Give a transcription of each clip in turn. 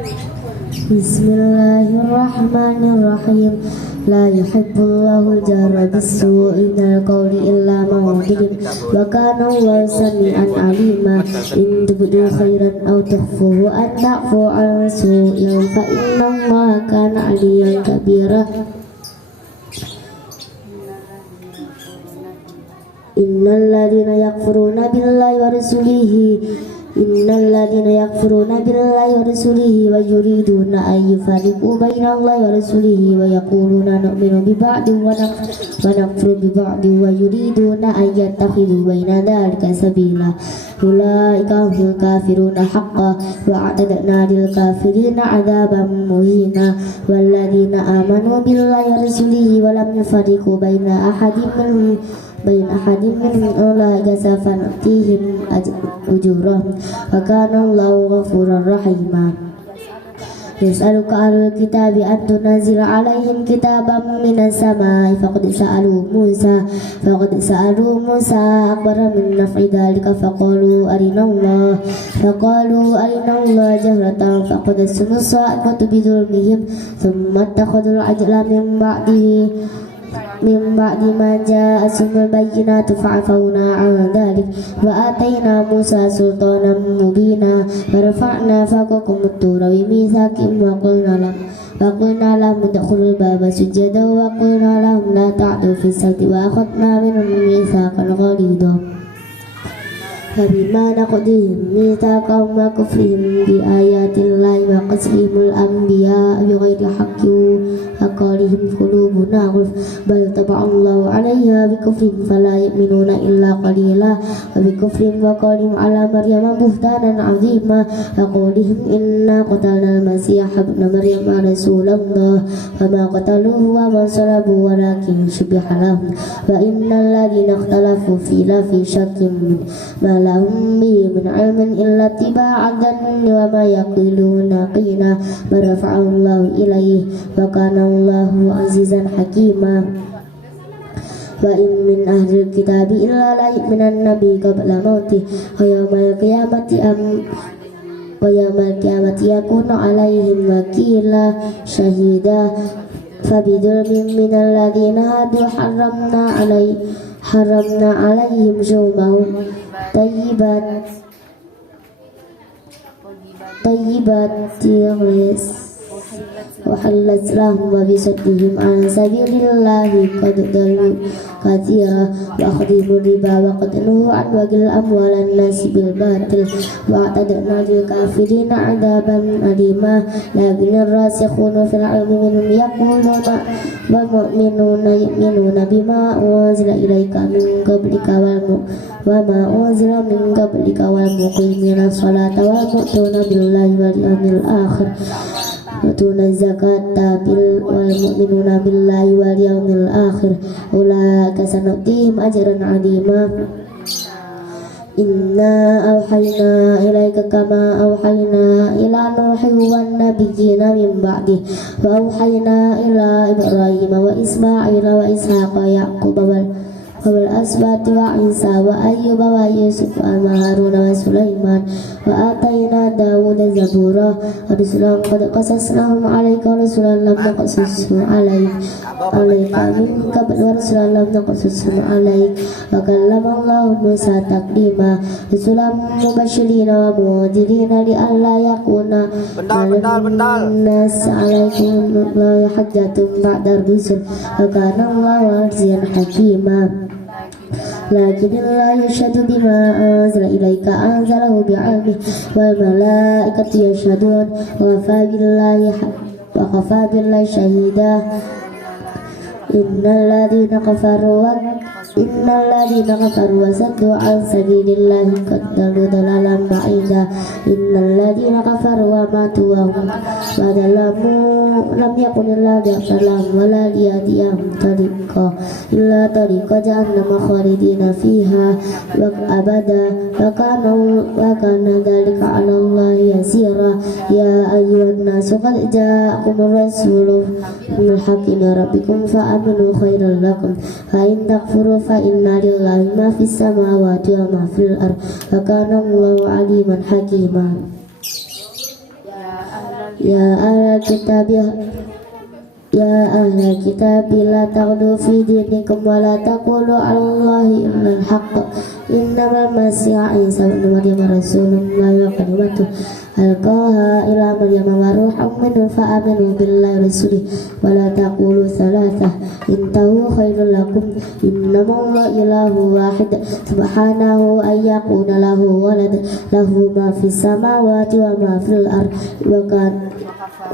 Bismillahirrahmanirrahim. La yuhibbullahu al-jahra bis-su'i minal qawli illa man zulim. Wa kana Allahu sami'an 'alima. In tubdu khairan aw tukhfuhu an ta'fu 'an su'in fa inna Allaha kana 'aliyyan kabira. Innal ladzina yakfuruna billahi wa rasulihi wa yuriduna an yufariqu baina Allahi wa rasulihi wa yaquluna nu'minu bi ba'din wa nakfuru bi ba'din wa yuriduna an yattakhidhu baina dhalika sabila. Ulaika humul kafiruna haqqan wa a'tadna lil kafirina 'adzaban muhina. Walladzina amanu billahi wa rasulihi wa lam yufariqu baina ahadin minhum ulaika sawfa nu'tihim ujurahum wa kana Allahu ghafurar rahima. Yas'aluka ahlul kitabi an tunazila 'alaihim kitaban minas samaa'i faqad sa'alu Musa akbara min naf'i dhalika faqalu arina Allah jahratan faqad as-sa'atu bidhulmihim thumma ittakhadul ajla min ba'di ma ja'ahumul bayyinatu fa'afawna 'an dhalik wa atayna Musa sultanan mubina wa rafa'na fawqakum at-tura bi mitsaqihim wa qulna lahum udkhulul baba sujada wa qulna lahum la ta'du fis sabti wa akhadna minhum mitsaqan ghalidha. Fabima naqdihim mitsaqahum wa kufrihim bi ayatillahi wa qatlihimul anbiya bighairi haqqin aqalihim qulubuna ghulf bal taba'allahu 'alayha bi kufrihim fala yu'minuna illa qalila wa bi kufrihim wa qalihim 'ala maryama buhtanan 'azima wa qulihim inna qatalna al-masiha ibn maryam rasulullah wa ma qataluhu wa ma salabuhu walakin shubbiha lahum wa innal ladzina ikhtalafu fi shakkin ma lahum bihi min 'ilmin illa ittiba'a dhanni wa ma yaquluna qina barafa'ahu Allahu ilayhi wa kana Allahu azizan hakima. Wa in min ahlil kitabi illa la yu'minan nabi qabla mauti wa yawmal qiyamati yakunu alaihim wakila syahida. Fabidulmin minal ladzina hadu haramna alaihim syumahum tayyibat وحلت لهم وبصدهم عن سبيل الله قد ضلوا كثيرا وأخذهم الربا وقد نهوا عن وأكل أموال الناس بالباطل وأعتدنا للكافرين عذابا أليما. لكن الراسخون في العلم منهم يقولون والمؤمنون يؤمنون بما أنزل إليك من قبلك وما أنزل من قبلك والمقيمين الصلاة والمؤتون بالله واليوم الآخر yutuna zakata wal mu'minuna billahi wal yawmil akhir ulaika sanutihim ajran 'azima. Inna awhayna ilaika kama awhayna ila nuhin wan nabiyyina min ba'di wa awhayna ila ibrahim wa isma'ila wa ishaqa yaquba wal asbati wa isa wa ayyuba wa yusuf wa haruna wa sulaiman wa atayna dawuda zabura wa rusulan qad qasasnahum 'alaika wa rusulan lam naqsushum 'alaika min qabl wa rusulan lam naqsushum 'alaik wa kallama Allahu Musa taklima. Rusulan mubashirina wa mundirina li alla yakuna nas 'alaikum hajjatun ba'da rusul wa kana Allahu 'azizan hakima. Lakin Allah yashhadu bima anzala ilaika anzalahu bi'ilmihi wal malaikatu yashhadun wa kafa billahi shahida. Innal ladzina kafaru wa saddu an sabilillahi qad dallu dalalan ba'ida. Innal ladzina kafaru wa matu wa hum lam yakunillahu yaghfirlahum wa la yahdihim tariqa illa tariqa jahannama khalidina fiha wa abada wa kana dzalika 'ala Allahi yasira. Ya ayyuhan nasu qad ja'akumur rasulun bil haqqi min rabbikum fa'aminu khairan lakum fa in takfuru fa inna lillahi ma fis samawati wa ma fil ardh wa kana Allahu 'aliman hakima. يا أهل الكتاب يا أهل الكتاب لا تغلوا في دينكم ولا تقولوا على الله إلا الحق إنما المسيح عيسى ابن مريم رسول الله وكلمته ألقاها إلى مريم وروح منه فآمنوا بالله ورسوله ولا تقولوا ثلاثة انتهوا خير لكم إنما الله إله واحد سبحانه أن يكون له ولد له ما في السماوات وما في الأرض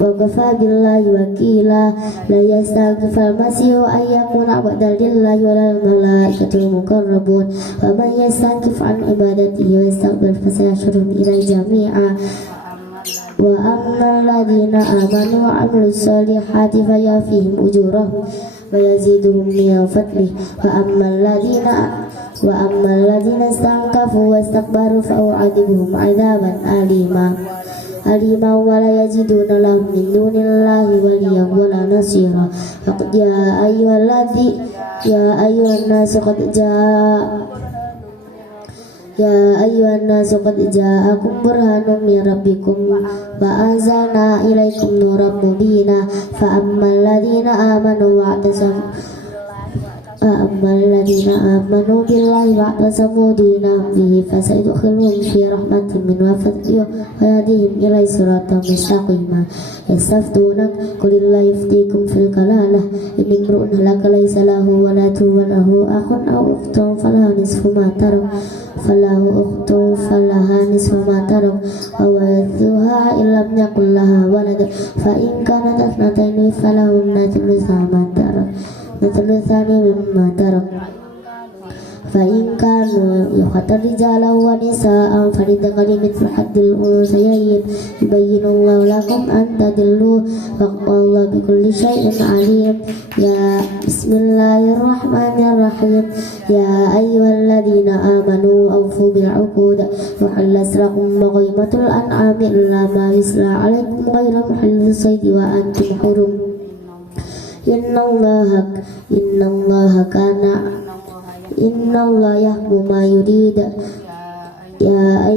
وكفى بالله وكيلا لا يستنكف المسيح أن يكون عبدا لله ولا الملائكة المقربون ومن يستنكف عن عبادته ويستكبر فسيحشرهم إليه جميعا وأما الذين آمنوا وعملوا الصالحات فيوفيهم أجورهم ويزيدهم من فضله وأما الذين استنكفوا واستكبروا فأعذبهم عذابا أليما ولا يجدون لهم من دون الله وليا ولا نصيرا فقد يا أيها الناس قد جاءكم برهان من ربكم وأنزلنا إليكم نورا مبينا فأما الذين بالله واعتصموا دينهم به فسيدخلهم في رحمة منه ويهديهم إليه صراطا مستقيما يستفتونك قل الله يفتيكم في الكلالة إن امرؤ هلك ليس له ولد وله أخ أو أخت فلها نصف ما ترك وورثها إن لم يكن لها ولد فإن كانت اثنتين فلهن مثل الثاني مما ترك فإن كانوا يختار رجالا ونساء فللذكر مثل حد الأنثيين يبين الله لكم أن تضلوا والله بكل شيء عليم بسم الله الرحمن الرحيم يا أيها الذين آمنوا أوفوا بالعقود وحلت لكم بهيمة الأنعام إلا ما يتلى عليكم غير محل الصيد وأنتم حرم إن الله يحكم ما يريد يا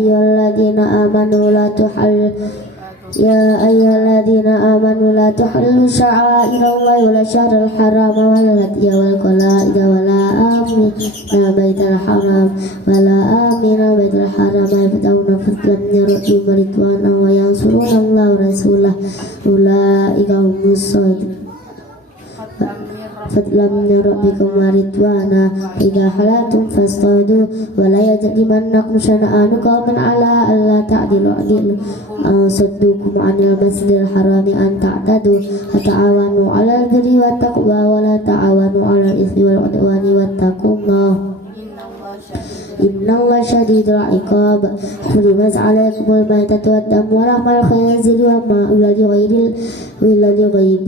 أيها الذين آمنوا لا تحلوا شعائر الله ولا الشهر الحرام ولا الهدي والقلائد ولا آمين بيت الحرام يبتغون فضلا من ربهم ورضوانا وينصرون الله ورسوله أولئك هم الصادقون فضلا من ربكم ورضوانا إذا حللتم فاصطادوا ولا يجرمنكم شنآن قوم على ألا تعدلوا اعدلوا أن صدوكم عن المسجد الحرام أن تعتدوا فتعاونوا على البر والتقوى ولا تعاونوا على الإثم والعدوان واتقوا الله إن الله شديد العقاب حرمت عليكم الميتة والدم ولحم الخنزير وما أهل لغير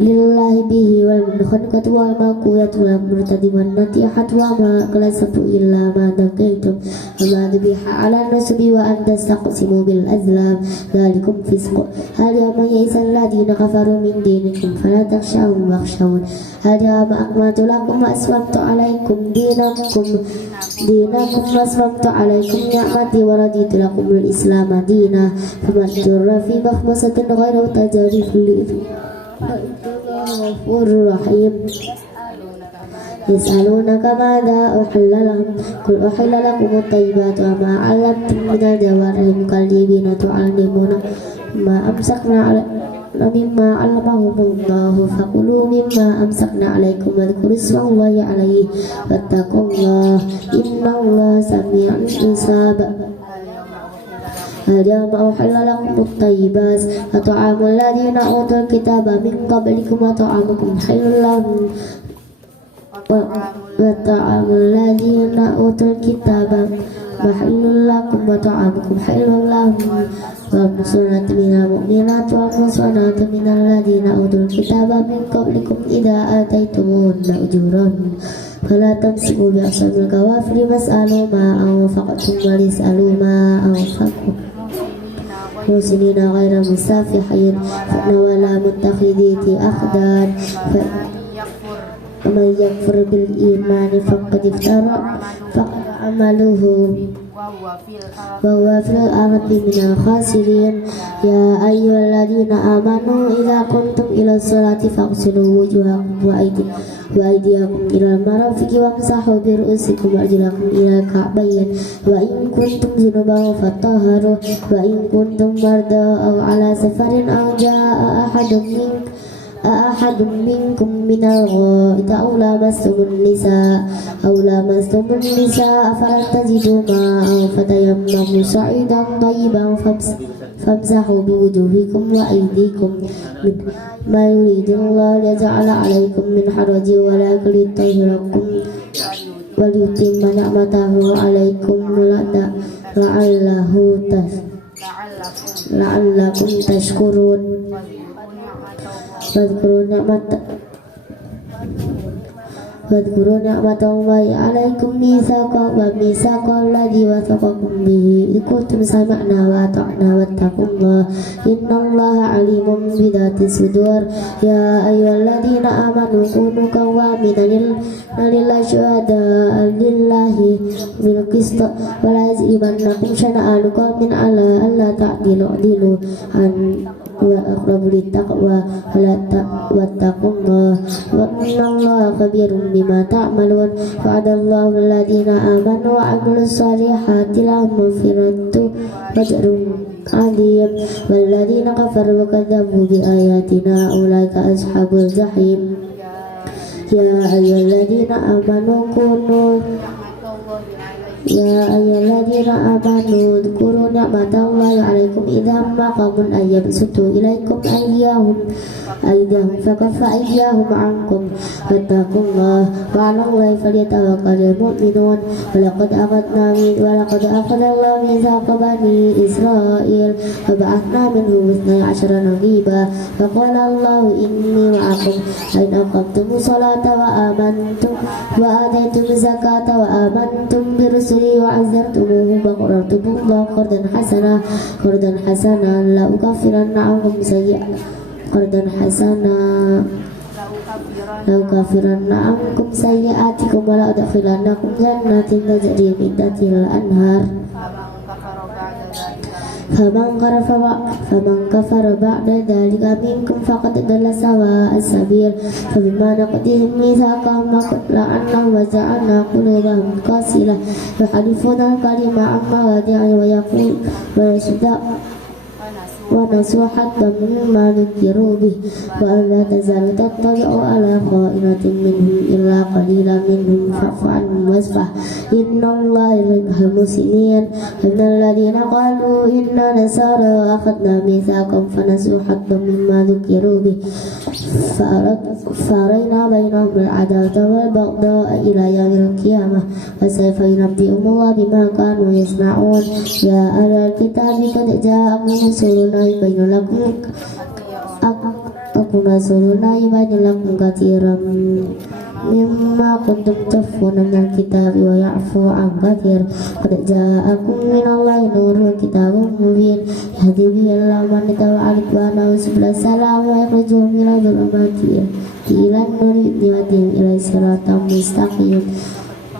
لله به والمنخنقة والموقوذة والمرتد والنطيحة وما أكل السبع إلا ما ذكيتم وما ذبح على النصب وأن تستقسموا بالأزلام ذلكم فسق اليوم يئس الذين كفروا من دينكم فلا تخشوهم واخشون اليوم أكملت لكم وأتممت عليكم دينكم وأتممت عليكم نعمتي ورضيت لكم الإسلام دينا فمن اضطر في مخمصة غير متجانف لإثم غفور رحيم يسألونك ماذا أحل لهم قل أحل لكم الطيبات وما علمتم من الجوارح مكلبين تعلمون ما أمسكنا مما علمهم الله فكلوا مما أمسكنا عليكم واذكروا اسم الله عليه واتقوا الله إن الله سميع حساب اليوم أحل لكم الطيبات وطعام الذين أوتوا الكتاب من قبلكم وطعامكم حل لهم وطعام الذين أوتوا الكتاب محل لكم وطعامكم حل لهم والمحصنات من المؤمنات والمحصنات من الذين أوتوا الكتاب من قبلكم إذا آتيتموهن أجورهن فلا تمسكوا بعصم الكوافر واسألوا ما أنفقتم وليسألوا ما أنفقوا محسنين غير مسافحين ولا متخذي أخدان فمن يكفر بالإيمان فقد افترى عمله وهو في الآخرة من الخاسرين يا أيها الذين آمنوا إذا قمتم إلى الصلاة فاغسلوا وجوهكم وأيديكم إلى المرافق وامسحوا برؤوسكم وأرجلكم إلى الكعبين وإن كنتم جنبا فطهروا وإن كنتم مرضى أو على سفر أو جاء أحد منكم من الغائط أو لامستم النساء فلم تجدوا ماء فتيمموا صعيدا طيبا فامسحوا بوجوهكم وأيديكم ما يريد الله ليجعل عليكم من حرج ولكن ليطهركم وليتم نعمته عليكم لعلكم تشكرون واذكروا نعمة الله عليكم وميثاق الذي وثقكم به إذ قلتم سمعنا وأطعنا واتقوا الله إن الله عليم بذات الصدور يا أيها الذين آمنوا كونوا قوامين لله شهداء لله بالقسط ولا يجرمنكم شنآن قوم على ألا تعدلوا اعدلوا عن وأقرب للتقوى واتقوا الله وإن الله خبير بما تعملون وعد الله الذين آمنوا وعملوا الصالحات لهم مغفرة وأجر عظيم والذين كفروا وكذبوا بآياتنا أولئك أصحاب الجحيم يا أيها الذين آمنوا اذكروا نعمة الله عليكم إذا هم قوم أن يبسطوا إليكم أيديهم فكف أيديهم عنكم واتقوا الله وعلى الله فليتوكل المؤمنون ولقد أخذ الله ميثاق بني إسرائيل وبعثنا منهم 12 نقيبا فقال الله إني معكم أن أقمتم الصلاة وآتيتم الزكاة وآمنتم برسلي وعزرتموهم وقرضتم الله قرضا حسنا لأكفرن عنكم سيئاتكم ولأدخلنكم جنات تجري من تحتها الأنهار فمن كفر بعد ذلك منكم فقد ضل سواء السبيل فبما نقضهم ميثاقهم لعناهم وجعلنا قلوبهم قاسية يحرفون الكلم عن مواضعه ونسوا حتى مما ذكروا به ولا تزال تطلع على خائنة منهم إلا قليلا منهم فاعف عنهم واصفح إن الله يحب المحسنين إن الذين قالوا إنا نصارى أخذنا ميثاقهم فنسوا حتى مما ذكروا به فأرينا بينهم العداوة والبغضاء إلى يوم القيامة وسوف ينبئهم الله بما كانوا يصنعون يا أهل الكتاب قد جاءكم رسولنا يبين لكم كثيرا مما كنتم تخفون من الكتاب ويعفو عن كثير قد جاءكم من الله نور كتاب مبين يهدي به الله من اتبع رضوانه سبل السلام ويخرجهم من الظلمات إلى النور بإذنه إلى صراط مستقيم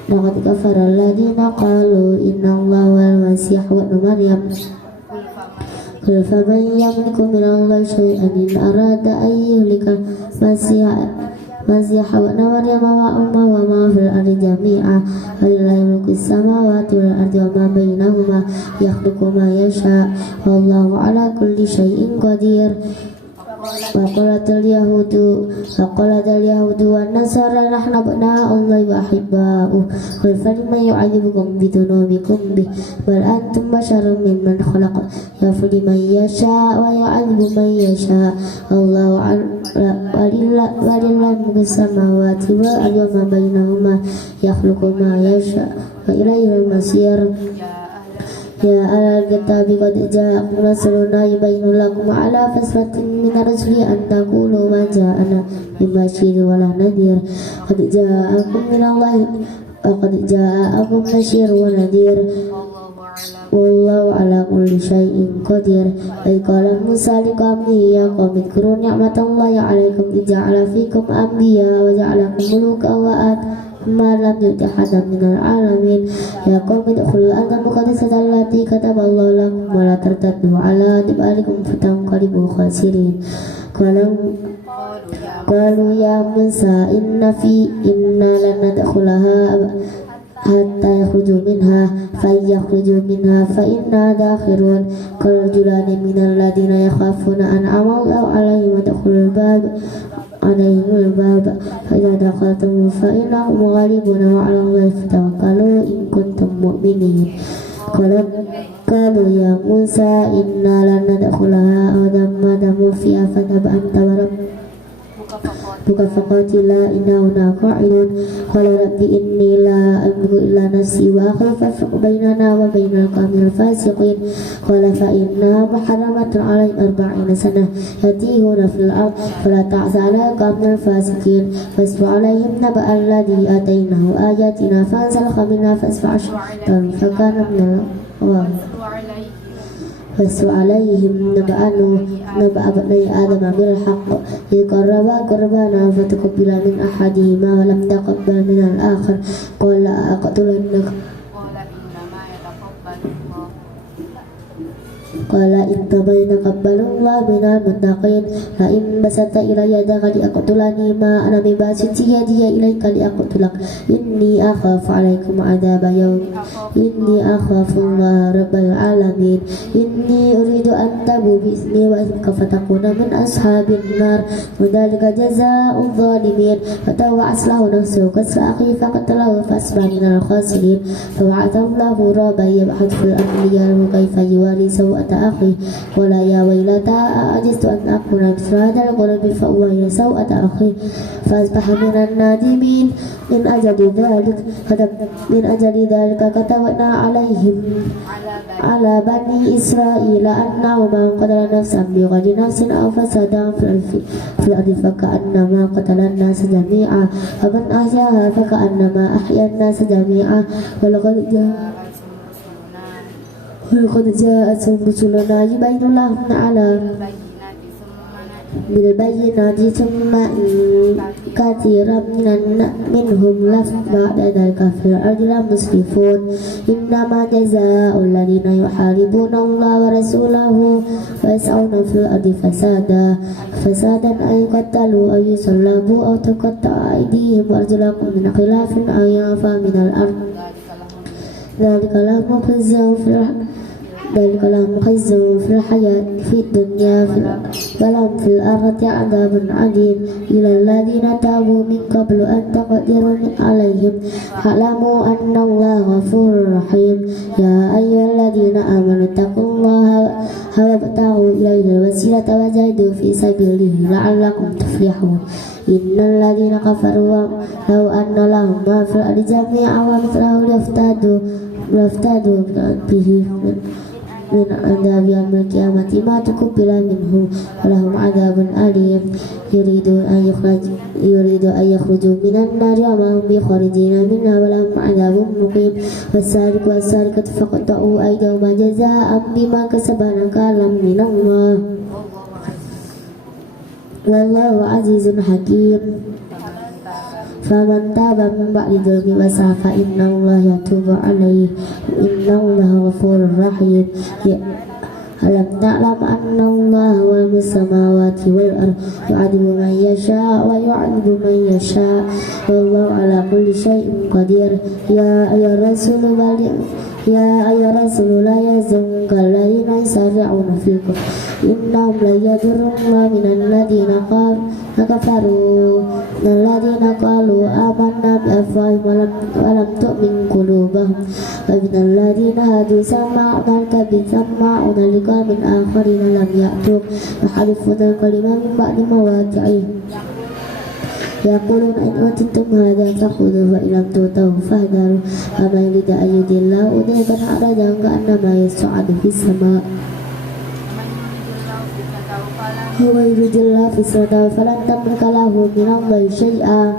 لقد كفر الذين قالوا إن الله هو المسيح ابن مريم قل فمن يملك من الله شيئا إن أراد أن يهلك المسيح ابن مريم وأمه وما في الأرض جميعا ولله ملك السماوات والأرض وما بينهما يخلق ما يشاء والله على كل شيء قدير وقالت اليهود والنصارى نحن أبناء الله وأحباؤه قل فلم يعذبكم بذنوبكم به بل أنتم بشر ممن خلق يغفر لمن يشاء ويعذب من يشاء الله ولله ملك السماوات والأرض وما بينهما يخلق ما يشاء وإليه المصير يا أهل الكتاب قد جاءكم رسولنا يبين لكم على فترة من الرسل أن تقولوا ما جاءنا من بشير ولا نذير قد جاءكم بشير ونذير والله على كل شيء قدير إذ قال موسى لقومه يا قوم اذكروا نعمة الله عليكم إذ جعل فيكم أنبياء وجعلكم ملوكا ما لم يؤت أحدا من العالمين يا قوم ادخلوا الأرض المقدسة التي كتب الله لكم ولا ترتدوا على أدباركم فتنقلبوا خاسرين قالوا يا موسى إنا لن ندخلها حتى يخرجوا منها فإن يخرجوا منها فإنا داخلون قال رجلان من الذين يخافون أنعم الله عليهم ودخلوا الباب فإذا دخلتم فإنهم غالبون وعلى الله فتوكلوا إن كنتم مؤمنين قالوا يا موسى إنا لن ندخلها أبدا ما داموا فيها فاذهب أنت وربك فقاتلا إننا قاعدون قال رب إني لا أملك إلا نفسي وأخي فافرق بيننا وبين القوم الفاسقين قال فإنها محرمة عليهم 40 سنة يتيهون في الأرض فلا تعس على القوم الفاسقين فاسف عليهم نبأ الذي آتيناه آياتنا فانسلخ منها فأتبعه الشيطان فكان من الغاوين فاسوا عليهم نبأ بني آدم بالحق إذ قربا قربانا فتقبل من أحدهما ولم تقبل من الآخر قال أقتلنك قال إنما يتقبل الله من المتقين فإن بسطت إلي يدك لأقتلني ما أنا بباسط يدي إليك لأقتلك إني أخاف عليكم عذاب يوم إني أخاف الله رب العالمين إني أريد أن تبوا بإثمي وإثمك فتكون من أصحاب النار وذلك جزاء الظالمين فتوعس له نفسه كسر أخيه فقتله فأصبح من الخاسرين فبعث الله غرابا يبحث في الأرض ليرى كيف يواري سوءة أخي ولا يا ويلتى أعجزت أن أكون مثل هذا الغراب فأواري سوءة أخي فأصبح من النادمين من أجل ذلك كتبنا عليهم على بني إسرائيل أنه من قتل نفسا بغير نفس أو فسادا في الأرض فكأنما قتل الناس جميعا ومن أحياها فكأنما أحيا الناس جميعا ولقد جاءتهم رسلنا يبين لهم على بالبينات ثم كثيرا منهم بعد ذلك في الأرض لمسرفون إنما جزاء الذين يحاربون الله ورسوله ويسعون في الأرض فسادا أن يقتلوا أو يصلبوا أو تقطع أيديهم وأرجلهم من خلاف أو ينفوا من الأرض ذلك لهم خزي في الحياة في الدنيا ولهم في الآخرة عذاب عظيم إلى الذين تابوا من قبل أن تقدروا عليهم اعلموا أن الله غفور رحيم يا أيها الذين آمنوا اتقوا الله وابتغوا إليه الوسيلة وجاهدوا في سبيله لعلكم تفلحون إن الذين كفروا لو أن لهم ما في الأرض جميعا ومثله لافتدوا به من عذاب يوم القيامة ما تقبل منهم ولهم عذاب أليم يريد أن يخرجوا من النار وما هم بخارجين منها ولهم عذاب مقيم والسارق والسارقة فاقطعوا أيديهما جزاء بما كسبا نكالا من الله والله عزيز حكيم فمن تاب من بعد ظلمه وسعى فإن الله يتوب عليه إن الله غفور رحيم ألم تعلم أن الله هو السماوات والأرض يعذب من يشاء ويعذب من يشاء والله على كل شيء قدير يا أيها الرسول لا يحزنك الذين يسارعون في الكفر إنهم لن يضروا الله من الذين كفروا الذين قالوا آمنا بأفواههم ولم تؤمن قلوبهم ومن الذين هادوا سماعون الكذب سماعون لقوم آخرين لم يأتوك يحرفون الكلمة من بعد مواضعه يقولون إن أوتيتم هذا فخذوه وإن لم تؤتوه فاحذروا ومن يريد أن يضله أولئك حرجا كأنما يصعد في السماء ومن يريد الله في السماء فلن تملك له من الله شيئا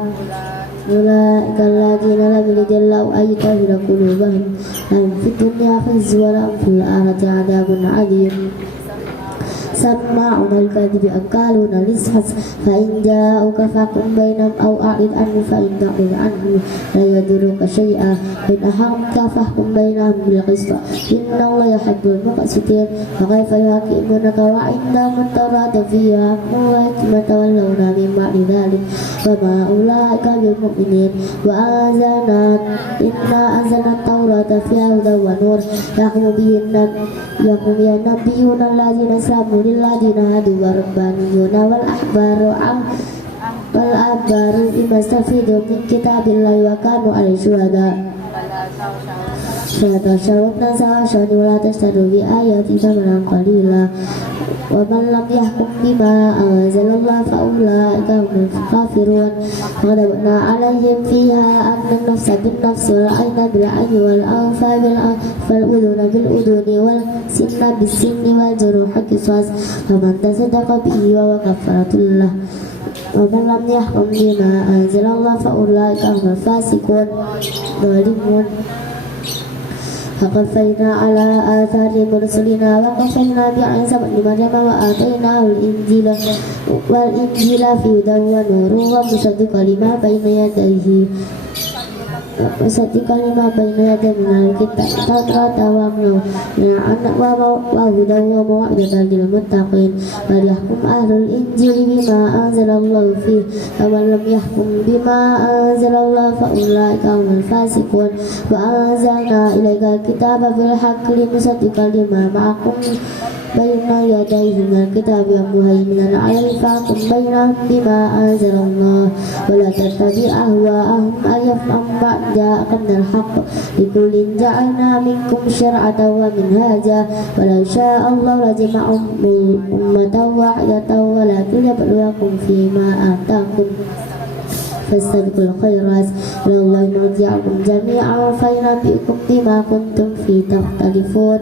أولئك الذين لم يرد الله أن يطهر قلوبهم لهم في الدنيا خزي ولهم في الآخرة عذاب عظيم سماعون الكذب أكالون للسحت فإن جاءوك فاحكم بينهم أو أعرض عنه فإن تعرض عنه لا يضرك شيئا إن أحكمت فاحكم بينهم بالقسط إن الله يحب المقسطين فكيف يحكمونك وعندهم التوراة فيها حكم وحكمة تولون من بعد ذلك وما أولئك بالمؤمنين وإنا أنزلنا التوراة فيها هدى ونور يحكم بها النبيون الذين أسلموا للذين هادوا والربانيون والأحبار بما استفيدوا من كتاب الله وكانوا عليه شهداء فلا تخشوا الناس واخشوني ولا تشتروا بآياتي ثمنا قليلا ومن لم يحكم بما أنزل الله فأولئك هم الكافرون وكتبنا عليهم فيها أن النفس بالنفس والعين بالعين والأنف بالأنف والأذن بالأذن والسن بالسن والجروح قصاص فمن تصدق به وهو كفارة له ومن لم يحكم بما أنزل الله فأولئك هم الفاسقون ظالمون فقفينا على آثار مرسلنا وقفينا بعيسى ابن مريم وآتيناه والإنجيل في هدى ونور ومصدقا لما بين يديه من الكتاب وهدى وموعظة للمتقين وليحكم أهل الإنجيل بما أنزل الله فيه ومن لم يحكم بما أنزل الله فأولئك هم الفاسقون وأنزلنا إليك الكتاب بالحق لمصدقا لما معكم بين يديه من الكتاب ومهيمنا عليه فاحكم بينهم بما أنزل الله ولا تتبع أهواءهم أيفهم بعد جاءك من الحق لكل جعلنا منكم شرعة ومنهاجا ولو شاء الله لجمعهم أمة واحدة ولكن يبلوكم فيما آتاكم فاستبقوا الخيرات إلى الله مرجعكم جميعا فينبئكم بما كنتم فيه تختلفون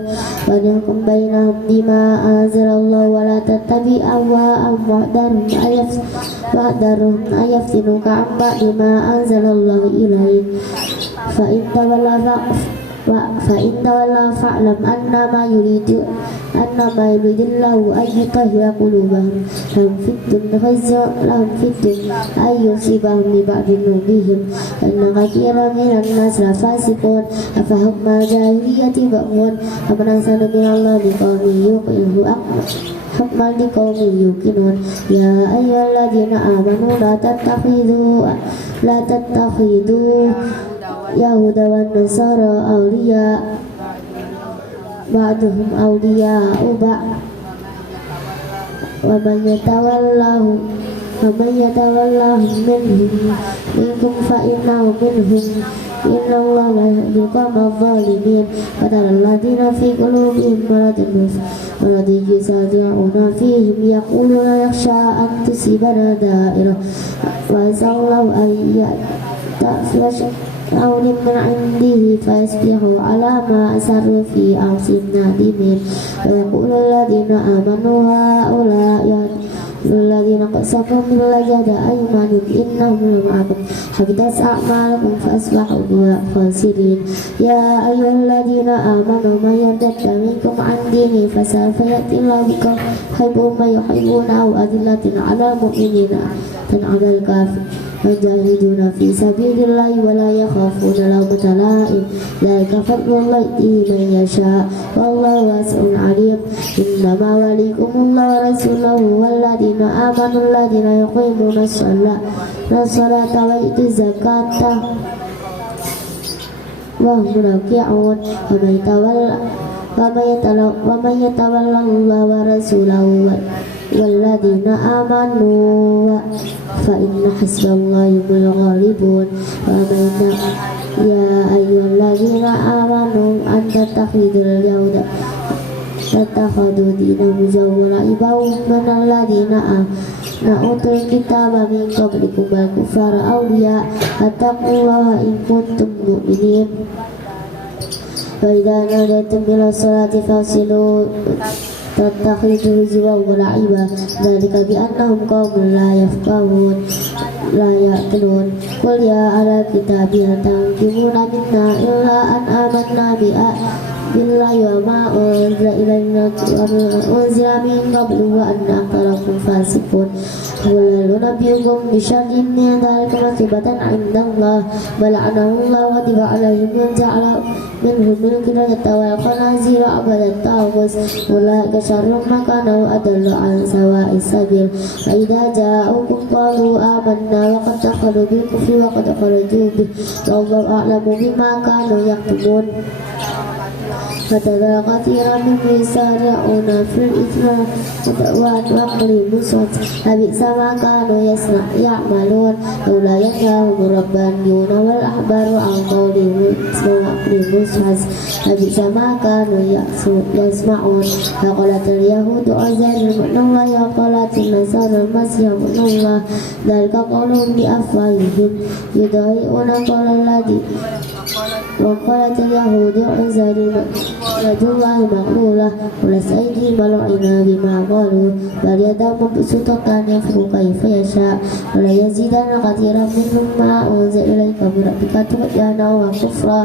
ونحكم بينهم بما أنزل الله ولا تتبع أهواءهم واحذرهم أن يفتنوك عن بعد ما أنزل الله إليك فإن تولوا فاعلم أنما يريد الله أن يطهر قلوبهم لهم في الدنيا أن يصيبهم ببعض ذنوبهم إن كثيرا من الناس لفاسقون أفحكم الجاهلية يبغون ومن أحسن من الله لقوم يوقنون حكما لقوم يوقنون يا أيها الذين آمنوا لا تتخذوا يهود والنصارى أولياء بعضهم أولياء بعض ومن يتولهم منكم فإنه منهم إن الله لا يهدي القوم الظالمين وترى الذين في قلوبهم مرض يسارعون فيهم يقولون يخشى أن تصيبنا دائرة وأسأل الله أن يأتي قول من عنده فيصبحوا على ما أسروا في أنفسهم نادمين ويقول الذين آمنوا هؤلاء الذين قسموا بالله جهد أيمانهم إنهم لمعكم حبطت أعمالكم فأصبحوا خاسرين يا أيها الذين آمنوا من يرتد منكم عن دينه فسوف يأتي الله بقوم يحبون ما يحبونه أذلة على المؤمنين على الكافرين يجاهدون في سبيل الله ولا يخافون لومة لائم ذلك فضل الله يؤتيه من يشاء والله واسع عليم إنما وليكم الله ورسوله والذين آمنوا الذين يقيمون الصلاة ويؤتوا الزكاة وهم راكعون ومن يتولى الله ورسوله والذين آمنوا فإن حسب الله هم الغالبون يا أيها الذين آمنوا أن تتخذوا اليهود دينهم ولعبا من الذين أوتوا الكتاب من قبلكم والكفار أولياء فاتقوا الله إن كنتم مؤمنين وإذا ناديتم إلى الصلاة فاغسلوا تتخذوا هزوا ولعبا ذلك بأنهم قوم لا يفقهون لا يأكلون قل يا أهل الكتاب هل تنقمون منا إلا أن آمنا billahi wa ma unzila min qablu wa anna aktsarakum fasiqun. Qul nabiyukum bi syarrin min dzalika masibatan 'indallah bala'anahullah wa tiba 'alaihim man ja'ala minhum al-qiradata wal khanazira abadat taghus ulaika syarrun makana wa adallu 'an sawa'is sabil. Fa idza ja'ukum qalu amanna wa qad dakhalu bil kufri wa qad kharaju bih wallahu a'lamu bima kanu yaktubun. فترى كثيرا منهم يسارعون في الإثم وأكلهم السحت لبئس ما كانوا يعملون لولا ينهاهم الربانيون والأحبار عن قولهم وأكلهم السحت لبئس ما كانوا يسمعون. فقالت اليهود عزير ابن الله وقالت النصارى المسيح ابن الله ذلك قولهم بأفواههم يضاهئون قول الذي وقالت اليهود عزير ولد الله مغلولة وليس أيديهم ملعنة بما قالوا بل يداه مبسوطتان ينفق كيف يشاء ولا يزيدن كثيرا منهم ما أنزل إليك من ربك طغيانا وكفرا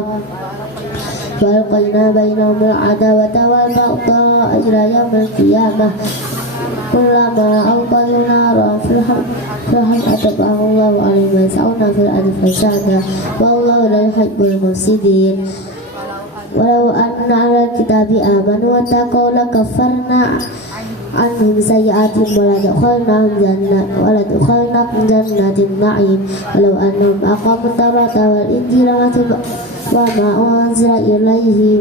وألقينا بينهم العداوة والبغضاء إلى يوم القيامة كلما أوقدوا نارا في الحرب أتبعهم الله عليهم ويسعون في الأرض فسادا والله لا يحب المفسدين. ولو أن أهل الكتاب آمنوا واتقوا لكفرنا عنهم سيئاتهم ولدخلناهم جنات النعيم ولو أنهم أقاموا التوراة والإنجيل وما أنزل إليهم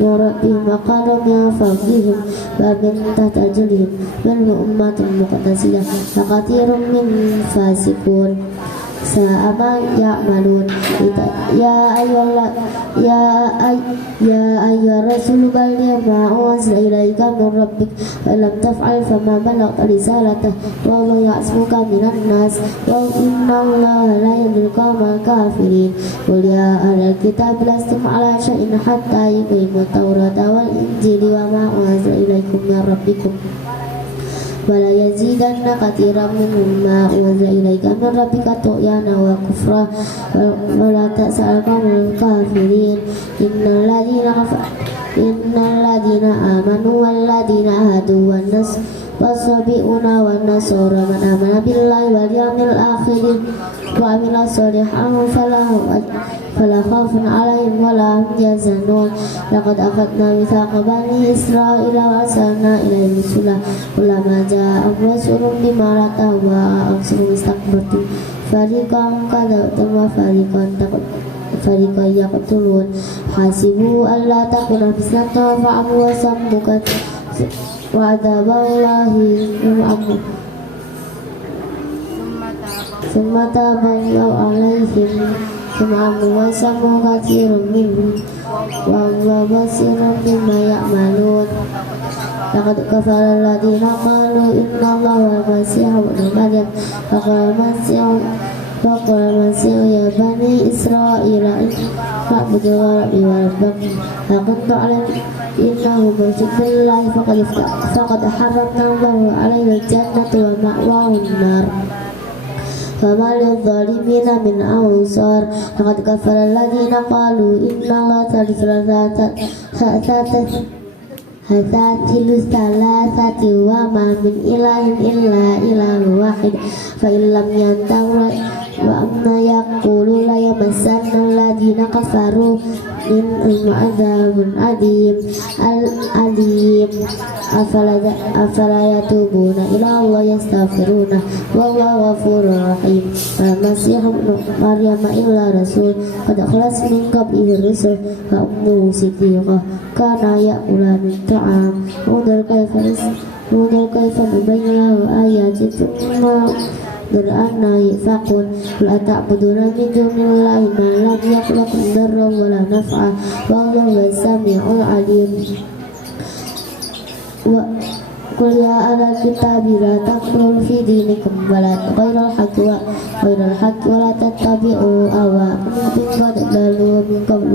من ربهم وقالوا من فوقهم ومن تحت أرجلهم بل أمة مقتصدة وكثير منهم فاسقون ساء ما يعملون. يا أيها الرسول بلغ ما أنزل إليك من ربك وإن لم تفعل فما بلغت رسالته والله يعصمك من الناس وإن الله لا يهدي القوم الكافرين. قل يا أهل الكتاب لستم على شيء حتى يقيموا التوراة والإنجيل وما أنزل إليكم من ربكم ولا يزيدن كثيرا منهم ما أنزل إليك من ربك طغيانا وكفرا ولا تأس على القوم الكافرين. إن الذين آمنوا والذين هادوا والصابئون والنصارى من آمن بالله واليوم الآخر وعمل صالحا فلا خوف عليهم ولا هم يحزنون. لقد أخذنا ميثاق بني إسرائيل وأرسلنا إليهم رسلا كلما جاءهم رسول بما لا تهوى أنفسهم استكبرتم فريقا كذبتم وفريقا يقتلون. حاسبوا ألا تكون فتنة فعموا وصموا وعذاب الله يعموا ثم تاب الله عليهم ثم عموا وصموا كثير منهم والله بصير بما يعملون. لقد كفر الذين قالوا إن الله هو المسيح ابن مريم فقال المسيح يا بني إسرائيل اعبدوا ربي وربكم فكنت أعلم إنه مشرك بالله فقد حرمنا الله عليه الجنة ومأواه النار فما للظالمين من أنصار. لقد كفر الذين قالوا إن الله ثالث ثلاثة وما من إله إلا إله واحد فإن لم ينتهوا وأما يقولون لا يمسن الذين كفروا منهم عذاب أليم أفلا يتوبون إلى الله يستغفرونه والله غفور رحيم. والمسيح ابن مريم إلا رسول قد خلت من قبله الرسل وأمه صديقة كانا يأكلان الطعام انظر كيف نبين له آياتي ثم أنى يؤفكون. لا تعبدون من دون الله ما لم يخلق ضرا ولا نفعا والله السميع العليم. قل يا أهل الكتاب لا تغلوا في دينكم ولا غير الحق ولا تتبعوا أهواء قوم قد ضلوا من قبل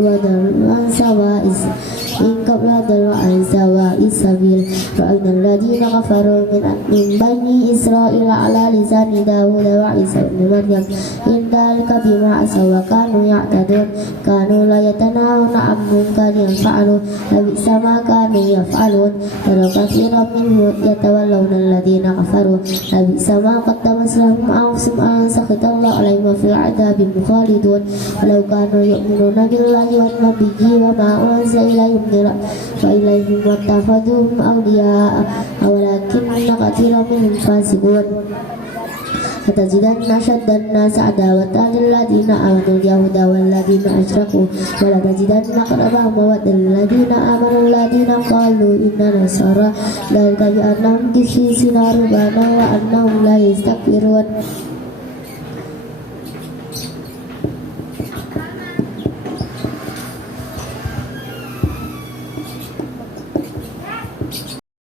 وضلوا عن سواء السبيل رأينا الذين كفروا من بني إسرائيل على لسان داود وعيسى بن مريم إن ذلك بما عصوا وكانوا يعتدون كانوا لا يتناهون عن منكر يفعلون لبئس ما كانوا يفعلون ترى كثيرا منهم يتولون الذين كفروا لبئس ما قدمت لهم أنفسهم أن سخط الله عليهم في العذاب خالدون ولو كانوا يؤمنون بالله والنبي وما أنزل إليهم فإليهم واتخذوهم أولياء ولكن كثيرا منهم فاسقون فتجدن أشد الناس عداوة للذين آمنوا اليهود والذين أشركوا ولتجدن أقربهم مودة للذين آمنوا الذين قالوا إننا نصارى ذلك بأنهم قسيسنا رهبانا وأنهم لا يستكبرون